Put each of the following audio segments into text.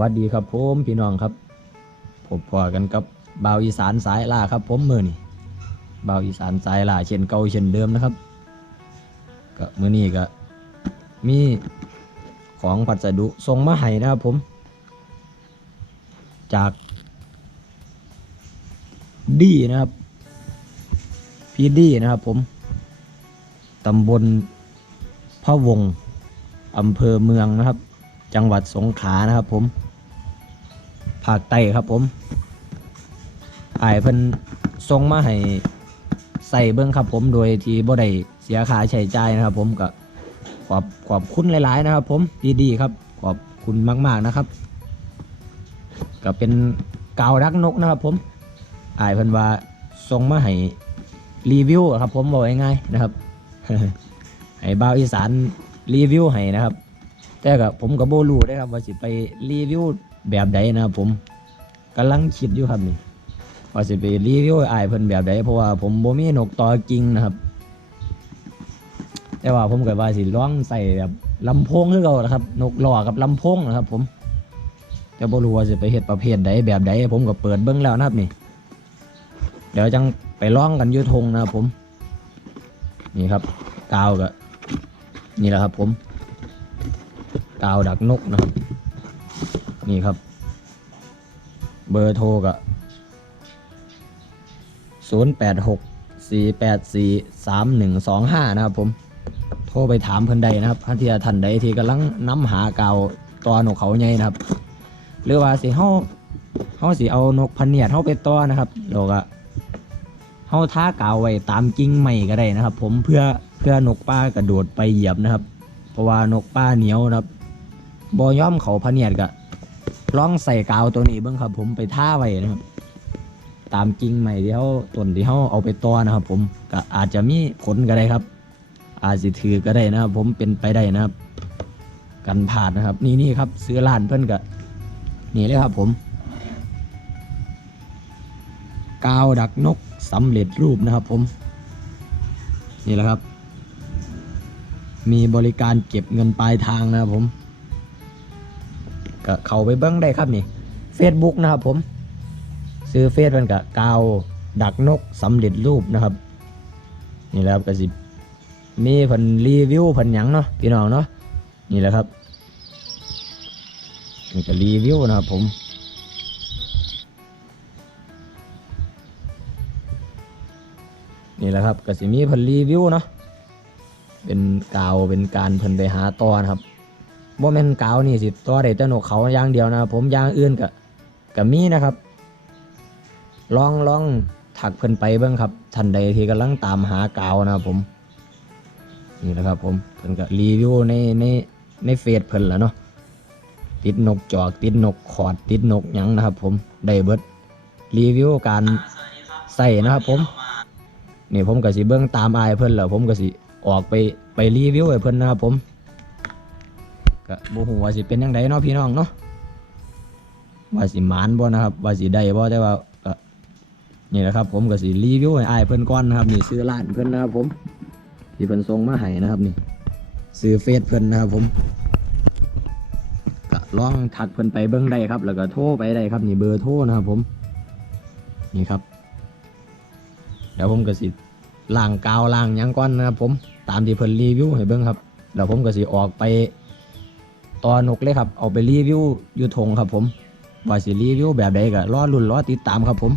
วัสดีครับผมพี่น้องครับพบพอกันกับบ่าวอีสานสายล่าครับ ผมมือนี่บ่าวอีสานสายล่าเช่นเก่าเช่นเดิมนะครับก็มือนี้ก็มีของพัสดุส่งมาให้นะครับผม จากดีนะครับ พี่ดีนะครับผมตำบลพะวง อำเภอเมืองนะครับ จังหวัดสงขลานะครับผม ภาคใต้ครับผมอายเพิ่นส่งมาให้ใส่เบิ้งครับผมโดยที่บ่ได้เสียค่าใช้จ่ายนะครับ ผมก็ขอบขอบคุณหลาย ๆ นะครับ ผมดีๆครับ ขอบคุณมาก ๆนะครับ ก็เป็นกาวรักนกนะครับ ผมอายเพิ่นว่าส่งมาให้รีวิวครับ ผมบอกง่ายๆนะครับให้บ่าวอีสานรีวิวให้นะครับ แต่ก็ผมก็บ่รู้ได้ครับ ว่าสิไปรีวิว แบบใดนะครับผมกำลังคิดอยู่ครับนี่ว่าสิไปรีวิวให้อ้ายเพิ่นแบบใดเพราะว่าผมบ่มีนกต่อจริงนะครับ แต่ว่าผมก็ว่าสิลองใส่แบบลำโพงคือเก่านะครับ นกหล่อกับลำโพงนะครับ ผมแต่บ่รู้ว่าสิไปเฮ็ดประเภทใดแบบใดผมก็เปิดเบิ่งแล้วนะครับนี่ เดี๋ยวจังไปลองกันยู่ทงนะครับผม นี่ครับกาวก็นี่แหละครับผมกาวดักนกนะครับ นี่ครับ เบอร์โทรก็ศูนย์แปดหกสี่แปดสี่สามหนึ่งสองห้านะครับผมโทรไปถามเพิ่นใดนะครับถ้าที่ท่านใดที่กำลังน้ำหาเกาตัวนกเขาใหญ่นะครับ หรือว่าสิเฮาเฮาสิเอานกพันเนียดเฮาไปต่อนะครับแล้วก็เฮาท้าเกาไว้ตามกิ่งใหม่ก็ได้นะครับ ผมเพื่อเพื่อนกป้ากระโดดไปเหยียบนะครับ เพราะว่านกป้าเหนียวนะครับบอย่อมเขาพะเนียดกะ ลองใส่กาวตัวนี้เบิ้งครับ ผมไปท่าไว้นะครับตามกิ่งใหม่ที่เขาต้นที่เขาเอาไปต้อนะครับ ผมก็อาจจะมีผลก็ได้ครับ อาจจะถือก็ได้นะครับ ผมเป็นไปได้นะครับ กันผาดนะครับ นี่นี่ครับ ซื้อร้านเพื่อนกะนี่เลยครับผมกาวดักนกสำเร็จรูปนะครับ ผม นี่แหละครับ มีบริการเก็บเงินปลายทางนะครับผม ก็เข้าไปเบิ้งได้ครับนี่ Facebook นะครับผม ซื้อเฟซมันกับกาวดักนกสำเร็จรูปนะครับ นี่แหละครับก็สิมีเพันรีวิวเพันหยังเนาะพี่น้องเนาะนี่แหละครับนี่ก็รีวิวนะครับผมนี่แหละครับก็สิมีเพันรีวิวเนาะเป็นกาวเป็นการเพิ่นไปหาตอนครับ บ่แม่นกาวนี่สิตัวได้แต่นกเขาอย่างเดียวนะครับผมอย่างอื่นก็ก็มีนะครับ ลองลองถักเพิ่นไปเบิ่งครับท่านใดที่กำลังตามหากาวนะครับผมนี่นะครับผมเพิ่นก็รีวิวในในในเฟซเพิ่นแหล้วเนาะติดนกจอกติดนกขอดติดนกหยังนะครับ ผมได้เบิดรีวิวการใส่นะครับผมนี่ผมก็สิเบิ่งตามอายเพิ่นแล้วผมก็สิออกไปไปรีวิวให้เพิ่นนะครับผม ก็บ่ฮู้ว่าสิเป็นจังไดเนาะพี่น้องเนาะว่าสิหมานบ่นะครับว่าสิได้บ่แต่ว่าก็นี่แหละครับ ผมก็สิรีวิวให้อ้ายเพิ่นก่อนนะครับนี่ซื้อร้านเพิ่นนะครับ ผมที่เพิ่นส่งมาให้นะครับนี่ซื้อเฟซเพิ่นนะครับ ผมก็ลองทักเพิ่นไปเบิ่งได้ครับ แล้วก็โทรไปได้ครับ นี่เบอร์โทรนะครับ ผม นี่ครับเดี๋ยวผมก็สิล้างกาวล้างยังก่อนนะครับ ผมตามที่เพิ่นรีวิวให้เบิ่งครับแล้วผมก็สิออกไป ตอนกเลยครับ เอาไปรีวิวอยู่ทงครับผมว่าสิรีวิวแบบใดก็รอรุ่นรอติดตามครับผม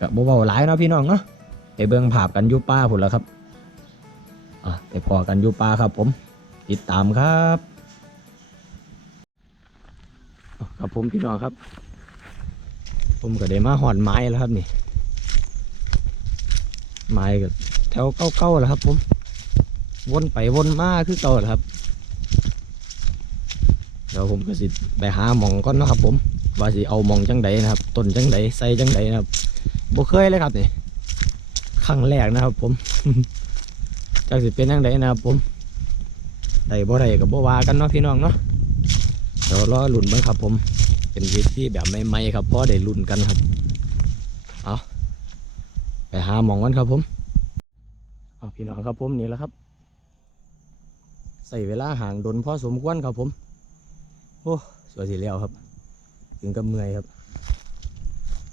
กับบ่เบาหลายเนาะพี่น้องเนาะไปเบิ่งภาพกันยู่ป่าพุ่นแล้วครับอะไปพอกันยู่ป่าครับผม ติดตามครับครับผมพี่น้องครับ ผมก็ได้มาหอนไม้แล้วครับนี่ ไม้ก็แถวเก้าๆแล้วครับ ผม วนไปวนมาคือเก่าแหละครับ ดี๋ยวผมก็สิไปหาหมองก่อนนะครับ ผมว่าสิเอาหมองจังใดนะครับต้นจังใดใส่จังใดนะครับบ่เคยเลยครับนี่ครั้งแรกนะครับ ผมจากสิเป็นจังใดนะครับ ผมได้บ่ได้กับบ่ว่ากันเนาะพี่น้องเนาะเดี๋ยวรอลุ่นบ้างครับ ผม เป็นวิธีแบบใหม่ๆครับพอได้ลุ่นกันครับเอาไปหาหมองกันครับ ผมเอาพี่น้องครับผมนี่แหละครับ ใส่เวลาห่างดนพอสมควรครับผม โอ้สวยสีแล้วครับ ถึงกับเมื่อยครับ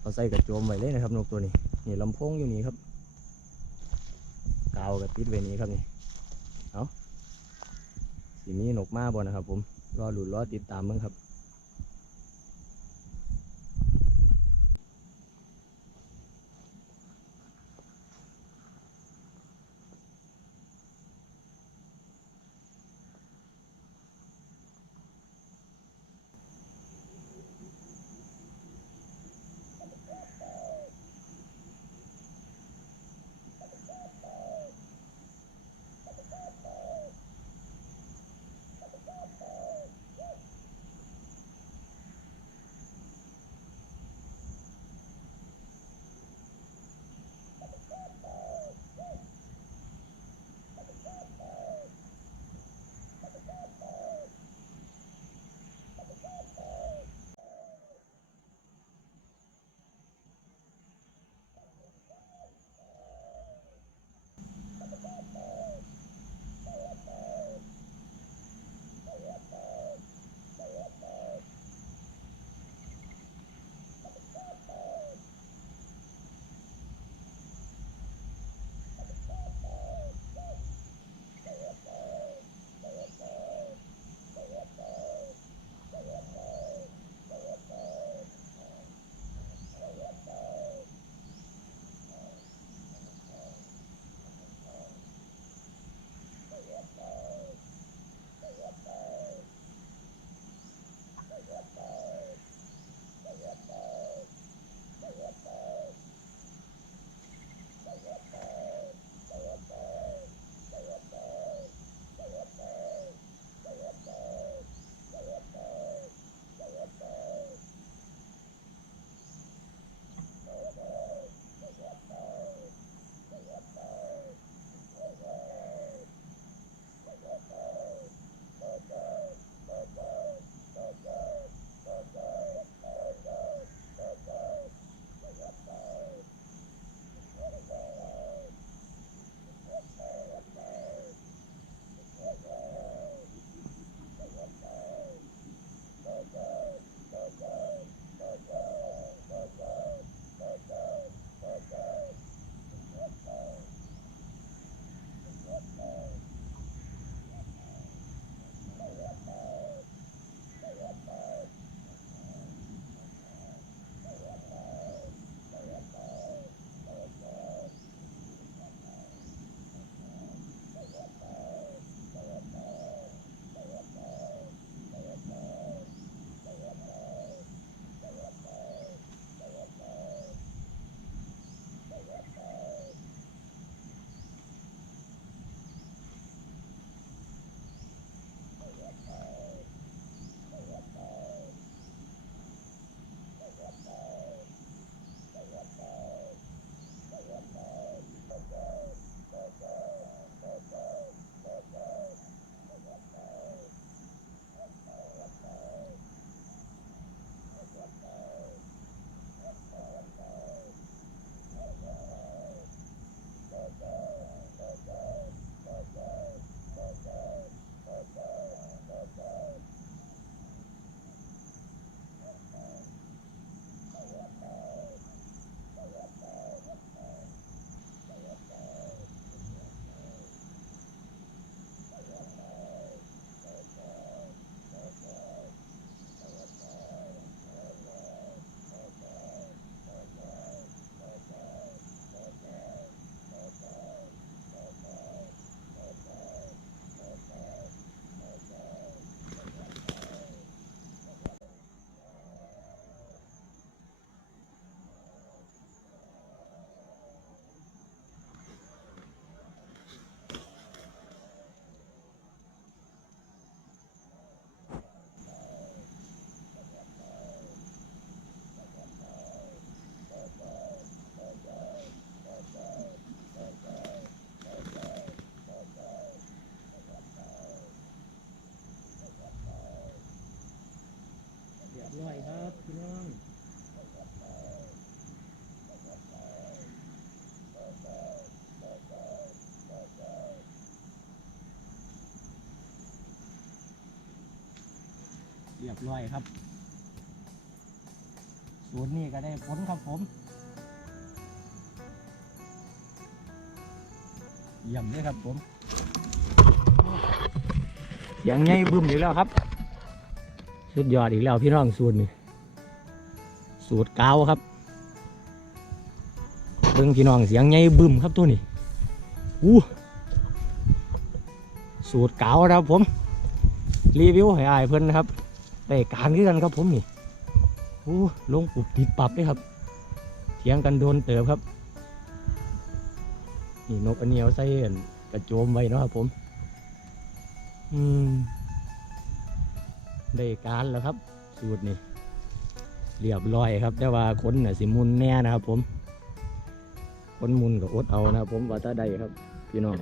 เอาใส่กระโจมไว้เลยนะครับนกตัวนี้นี่ลำโพงอยู่นี่ครับกาวกับติดไว้นี้ครับนี่เอาสีนี้นกมาบ่นะครับ ผมรอหลุดรอติดตามมึงครับ บร้อยครับพี่น้องเรียบร้อยครับสูตรนี้ก็ได้ผลครับผมเยี่ยมเลยครับผมเสียงไงบึ้มอีกแล้วครับ สุดยอดอีกแล้วพี่น้องสูตรนี่สูตรเกาครับเบิ่งพี่น้องเสียงไงบึ้มครับตัวนี้อู้สูตรเกาครับผม รีวิวให้อายเพิ่นนะครับได้การกันครับผมนี่อู้ลงปุบติดปรับเลยครับเถียงกันโดนเติบครับ นี่นกอันนี้เอาใส่อั่นกระโจมไว้เนาะครับผม อืม ได้การแล้วครับ สูตรนี่เรียบร้อยครับ แต่ว่าคนน่ะสิมุนแน่นะครับ ผม คนมุนก็อดเอานะครับ ผมว่าถ้าได้ครับ พี่น้อง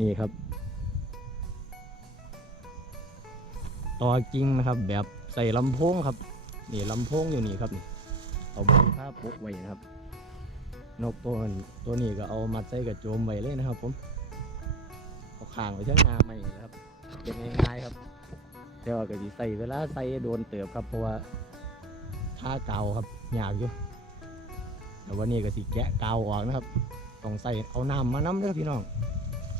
นี่ครับต่อจริงนะครับ แบบใส่ลำโพงครับ นี่ลำโพงอยู่นี่ครับนี่เอาบนผ้าปกไว้นะครับ นกตัวนี้ตัวนี้ก็เอามัดใส่กระโจมไว้เลยนะครับ ผมเอาขางไว้เชิงนาใหม่นะครับเป็นง่ายๆครับ แต่ว่าก็สิใส่เวลาใส่โดนเติบครับเพราะว่าท่าเก่าครับยากอยู่แต่วันนี้ก็สิแกะเกาออกนะครับต้องใส่เอาน้ำมาน้ำเด้อพี่น้อง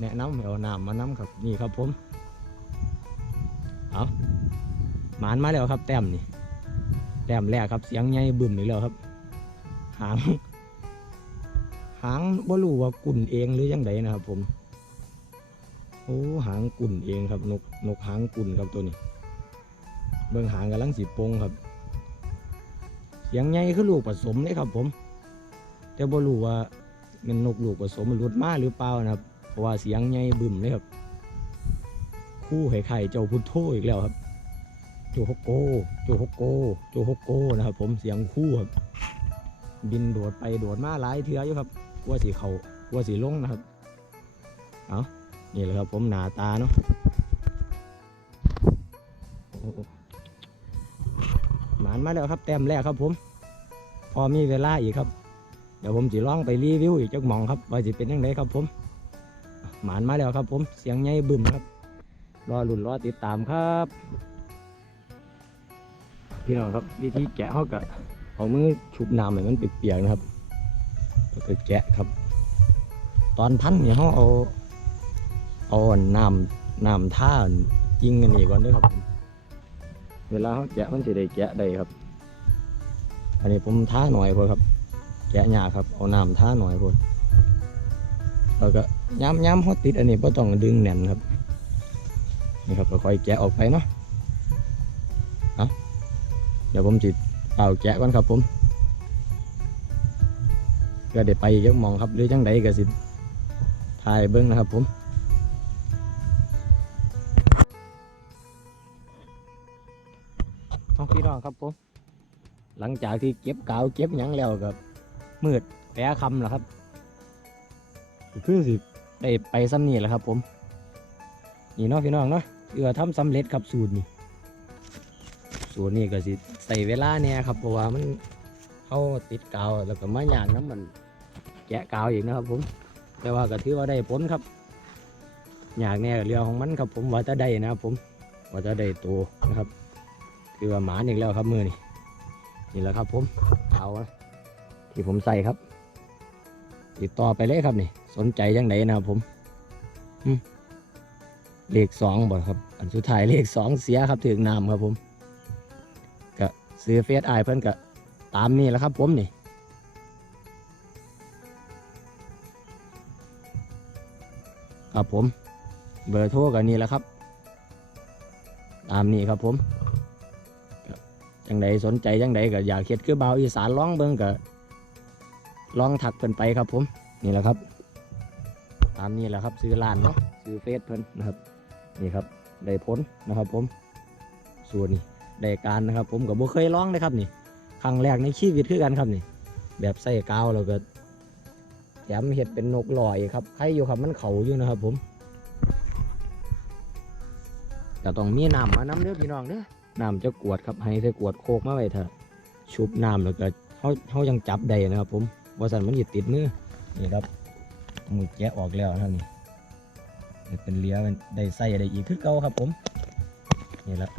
แนะนำให้เอาน้ำมาน้ำครับนี่ครับผมเอาหมานมาแล้วครับ แต้มนี่แต้มแรกครับเสียงใหญ่บึ้มอีกแล้วครับ หาง หางบ่รู้ว่ากุ่นเองหรือยังไงนะครับ ผมโอ้หางกุ่นเองครับ นกนกหางกุ่นครับตัวนี้ เบื้องหางกำลังสีปงครับ เสียงใหญ่คือลูกผสมเลยครับ ผม แต่บ่รู้ว่ามันนกลูกผสมมันหลุดมาหรือเปล่านะครับ เพราะว่าเสียงใหญ่บึ้มเลยครับ คู่ไข่ไข่เจ้าพุทโธอีกแล้วครับโจฮกโกโจฮกโกโจฮกโกนะครับ ผมเสียงคู่ครับ บินโดดไปโดดมาหลายเทืออยู่ครับกลัวสีเขากลัวสีลงนะครับ เอานี่แหละครับ ผมหนาตาเนาะานมาแล้วครับแต้มแรกครับผม พอมีเวลาอีกครับ เดี๋ยวผมจะลองไปรีวิวอีกจักหมองครับว่าจะเป็นยังไงครับผมหมานมาแล้วครับผมเสียงใหญ่บึ้มครับ รอหลุนรอติดตามครับ พี่น้องครับวิธีแกะเขากะเอามือชุบน้ำให้มันเปียกๆนะครับแล้วก็แกะครับ ตอนพันเนี่ยเขาเอาเอาน้ำน้ำท่ายิงกันนี่ก่อนด้วยครับ เวลาเขาแกะมันจะได้แกะได้ครับ อันนี้ผมท่าหน่อยพอครับ แกะยากครับเอาน้ำท่าหน่อยพอแล้วก็ย้ำย้ำเขาติดอันนี้ก็ต้องดึงแน่นครับนี่ครับค่อยแกะออกไปเนาะเอาเดี๋ยวผมจิเป่าแกะก่อนครับผมก็เดี๋ยวไปอีกจักมองครับหรือจังใดก็สิถ่ายเบิ้งนะครับผม ครับผมหลังจากที่เก็บกาวเก็บหยังแล้วกับมืดแปรคำแล้วครับก็คือสิได้ไปซ้ำนี่แหละครับ ผม นี่เนาะพี่น้องเนาะเอือทำสำเร็จครับสูตรนี่สูตรนี่ก็สิใส่เวลาเนี่ยครับเพราะว่ามันเข้าติดกาวแล้วก็มาหยางน้ำมันแกะกาวอีกนะครับ ผม แต่ว่าก็ถือว่าได้ผลครับอยากแน่กับเรือของมันครับผมว่าจะได้นะครับผมว่าจะได้ตัวนะครับ คือว่าหมาอีกแล้วครับมือนี่นี่แหละครับ ผมเอาที่ผมใส่ครับ ติดต่อไปเลยครับนี่ สนใจยังไงนะครับผมเลขสองบ่ครับ อันสุดท้ายเลขสองเสียครับถึงน้ำครับผมก็ซื้อเฟซไอเพื่อนก็ตามนี่แหละครับ ผมนี่ครับผม เบอร์โทรกันนี่แหละครับ ตามนี้ครับผม จังใดสนใจจังใดก็อยากเฮ็ดคือเบาอีสานร้องเบิ่งก็ลองถักเพิ่นไปครับผมนี่แหละครับ ตามนี้แหละครับซื้อร้านเนาะซื้อเฟซเพิ่นนะครับ นี่ครับได้ผลนะครับผมส่วนนี้ได้การนะครับ ผมก็บ่เคยร้องเลยครับนี่ครั้งแรกในชีวิตคือกันครับนี่ แบบใส่กาวแล้วก็แถมเห็ดเป็นนกลอยครับใครอยู่ครับมันเขาอยู่นะครับผมก็ต้องมีน้ำมาน้ำเด้อพี่น้องเด้อ น้ำจะกวดครับให้ใส่กวดโคกมาไว้เถอะชุบน้ำแล้วก็เขาเขายังจับได้นะครับ ผมบริษัทมันหยิดติดมือนี่ครับมือแกะออกแล้วนะครับนี่นี่เป็นเลี้ยมันได้ใส่ได้อีกคือเก่าครับ ผมนี่แหละ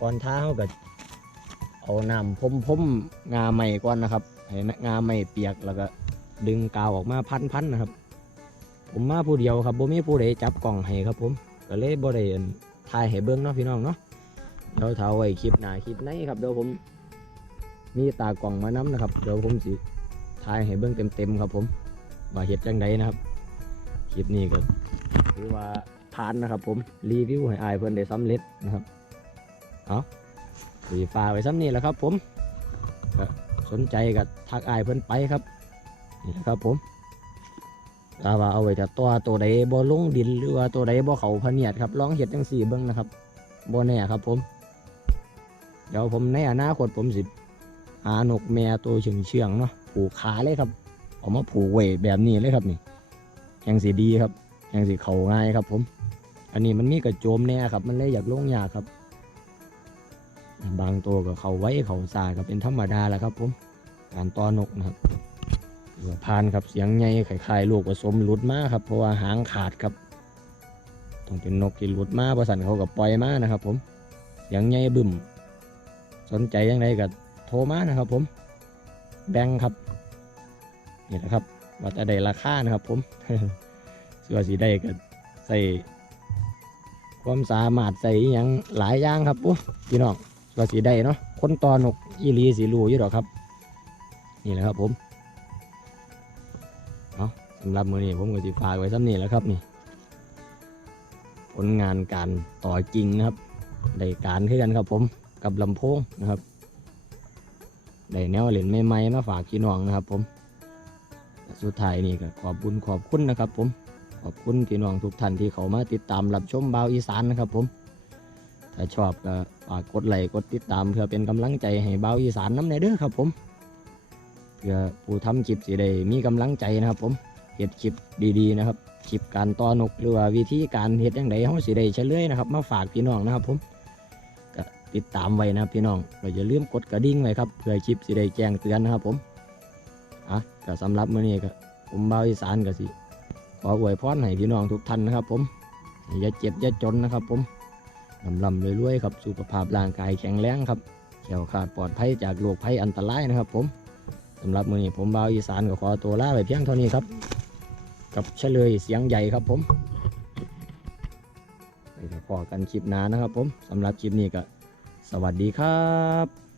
ก่อนท้าเขาก็เอาน้ำพมพมงาใหม่ก่อนนะครับให้งาใหม่เปียกแล้วก็ดึงกาวออกมาพันๆนะครับ ผมมาผู้เดียวครับบ่มีผู้ใดจับกล่องให้ครับ ผมก็เลยบ่ได้อั่นถ่ายให้เบิ่งเนาะพี่น้องเนาะ เดี๋ยวถ้าเอาไว้คลิปหน้าคลิปในครับเดี๋ยวผมมีตากล่องมานํนะครับเดี๋ยวผมสิถ่ายให้เบิ่งเต็มๆครับ ผมว่าเฮ็ดจังไดนะครับคลิปนี้ก็ถือว่าผ่านนะครับ ผมรีวิวให้อายเพิ่อนได้สำเร็จนะครับเอาสีฟ้าไว้ซ้ำนี้แหล้วครับ ผมสนใจก็ทักอายเพิ่อนไปครับนี่แหละครับผมถ้าว่าเอาไว้จะตัวตัวใดบ่ลงดินหรือว่าตัวใดบ่เขาพเนียดครับลองเฮ็ดจังสี่เบิ่งนะครับบ่แน่ครับ ผม เดี๋ยวผมในอนาคตผมสิหานกแม่ตัวเชื่องเชื่องเนาะผูกขาเลยครับเอามาผูกไว้แบบนี้เลยครับนี่ยังสีดีครับยังสีเข่าง่ายครับ ผม อันนี้มันมีกระโจมแน่ครับ มันเลยอยากลงยากครับ บางตัวก็เขาไว้เขาสาก็เป็นธรรมดาแหละครับ ผม การต้อนกนะครับถือว่าพานครับเสียงใหญ่คล้ายๆลูกผสมหลุดมาครับ เพราะว่าหางขาดครับต้องเป็นนกที่หลุดมาประสันเขากับปล่อยมานะครับ ผมเสียงใหญ่บึ้ม สนใจยังไงก็โทรมานะครับ ผม แบงค์ครับนี่แหละครับว่าจะได้ราคานะครับ ผมส่วนสีได้ก็ใส่ความสามารถใส่อย่างหลายอย่างครับปุ๊พี่น้องส่วนสีได้เนาะคนตอนกอีหลีสีรูอยู่ดอครับ นี่แหละครับผมเอาสำหรับมือนี้ผมก็สิฝากไว้ซ้ำนี่แหล้วครับนี่ผลงานการต่อจริงนะครับได้การขึ้นกันครับผม กับลำโพงนะครับได้แนวเล่นใหม่ๆมาฝากพี่น้องนะครับ ผมสุดท้ายนี่ก็ขอบคุญขอบคุณนะครับ ผมขอบคุณพี่น้องทุกท่านที่เขามาติดตามรับชมบาวอีสานนะครับ ผมถ้าชอบก็ฝากกดไลค์กดติดตามเพื่อเป็นกำลังใจให้บาวอีสานน้ำในเด้อครับ ผมเพื่อผู้ทำคลิปสิได้มีกำลังใจนะครับ ผมเฮ็ดคลิปดีๆนะครับคลิปการต่อนกหรือว่าวิธีการเฮ็ดยังไงเขาสิได้เฉลยนะครับ มาฝากพี่น้องนะครับ ผม ติดตามไว้นะครับพี่น้องก็อย่าลืมกดกระดิ่งไว้ครับเพื่อคลิปสิได้แจ้งเตือนนะครับผมอะก็สำหรับมื้อนี้ก็ผมบ่าวอีสานก็สิขออวยพรให้พี่น้องทุกท่านนะครับ ผมอย่าเจ็บอย่าจนนะครับ ผมลำลำรวยๆครับสุขภาพร่างกายแข็งแรงครับแขวขาดปลอดภัยจากโรคภัยอันตรายนะครับ ผมสำหรับมื้อนี้ผมบ่าวอีสานก็ขอตัวลาไปเพียงเท่านี้ครับ กับเฉลยเสียงใหญ่ครับผมไปพอกันคลิปหน้านะครับ ผมสำหรับคลิปนี้ก็ สวัสดีครับ